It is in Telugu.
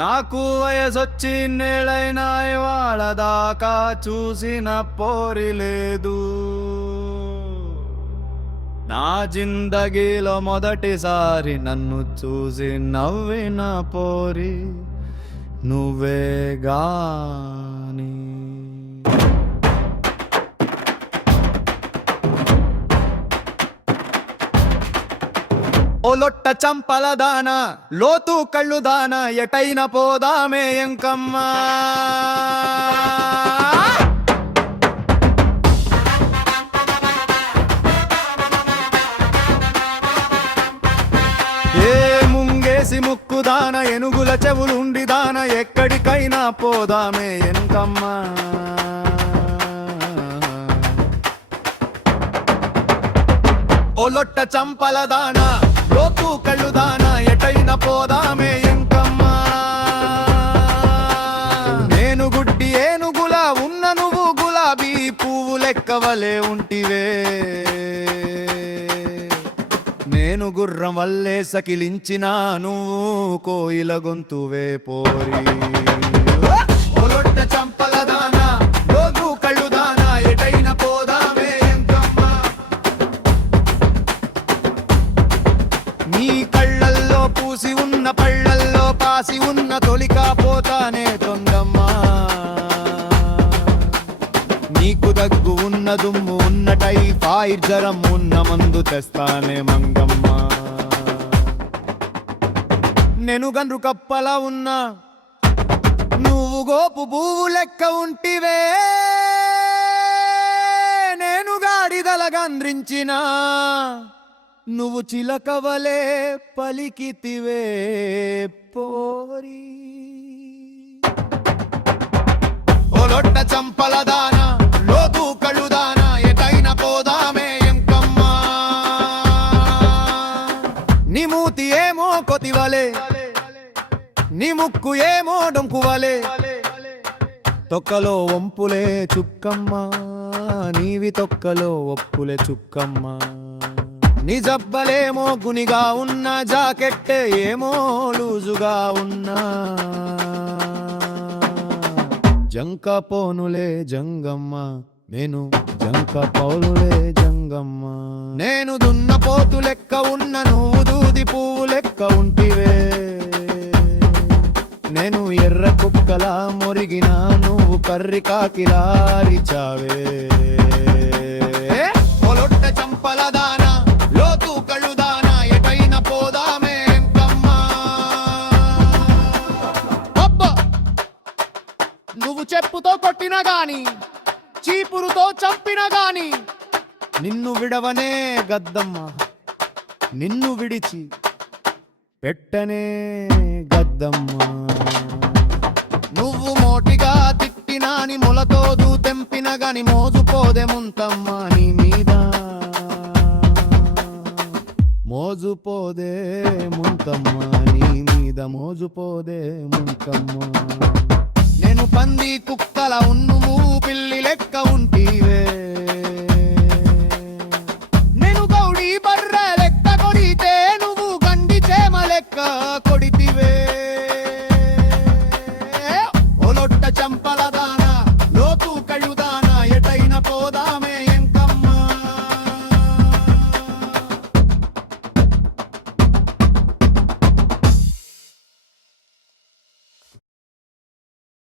నాకు వయసొచ్చి నేలైనా ఇవాళ దాకా చూసిన పోరి లేదు. నా జిందగీలో మొదటిసారి నన్ను చూసి నవ్విన పోరి నువ్వే గాని. ఓ లొట్ట చంపల దాన, లోతు కళ్ళు దాన, ఎటైన పోదామే ఎంకమ్మా. ఏ ముంగేసి ముక్కుదాన, ఎనుగుల చెవులుండి దాన, ఎక్కడికైనా పోదామే ఎంకమ్మా. ఓ లొట్ట చంపల దాన, లోతు కళ్ళు దాన, ఎటైన పోదామే ఎంకమ్మా. నేను గుడ్డి ఏనుగులా ఉన్న నువ్వు గులాబీ పువ్వు లెక్కవలే ఉంటివే. నేను గుర్రం వల్లే సకిలించిన నువ్వు కోయిల గొంతువే పోరి. ఓ లొట్ట చంపల దాన, లోతు కళ్ళు దాన, ఎటైన పోదామే ఎంకమ్మా. నీ కళ్ళల్లో పూసి ఉన్న పళ్ళల్లో పాసి ఉన్న తొలికా పోతానే తొందమ్మా. నీకు దగ్గు ఉన్న దుమ్ము ఉన్న టైఫాయిడ్ జ్వరం ఉన్న మందు తెస్తానే మంగమ్మ. నేను గండ్రు కప్పలా ఉన్నా నువ్వు గోపు పువ్వు లెక్క ఉంటివే. నేను గాడిదల గంద్రించిన నువ్వు చిలకవలే పలికితివే పోరి. ఓ లొట్ట చంపల దాన, లోతు కళ్ళు దాన, ఎటైన పోదామే ఎంకమ్మా. నీ మూతి ఏమో కొతివలే, నీ ముక్కు ఏమో డొంకువలే, తొక్కలో వంపులే చుక్కమ్మా, నీవి తొక్కలో ఒప్పులే చుక్కమ్మా. నీ జబ్బలేమో గునిగా ఉన్న, జాకెట్టే ఏమో లూజుగా ఉన్నా. జంక పోనులే జంగమ్మ, నేను జంక పౌలులే జంగమ్మ. నేను దున్న పోతు లెక్క ఉన్న నువ్వు దూది పువ్వు లెక్క ఉంటివే. నేను ఎర్ర కుక్కలా మొరిగిన నువ్వు కర్రి కాకిలా అరిచావే. ఓ లొట్ట చంపల దాన, లోతు కళ్ళు దాన, ఎటైన పోదామే ఎంకమ్మా. అబ్బా నువ్వు చెప్పుతో కొట్టినా గాని, చీపురుతో చంపినా గాని నిన్ను విడవనే గద్దమ్మ. నిన్ను విడిచి పెట్టనే గద్దమ్మ. నువ్వు మోటిగా తిట్టినాని మొలతోదు తెంపిన గాని మోజుపోదే ముంతమ్మ. నీ మీద మోజుపోదే ముంతమ్మ, నీ మీద మోజుపోదే ముంతమ్మ. నేను పంది కుక్కల ఉన్ను పిల్లి లెక్క ఉంటివే.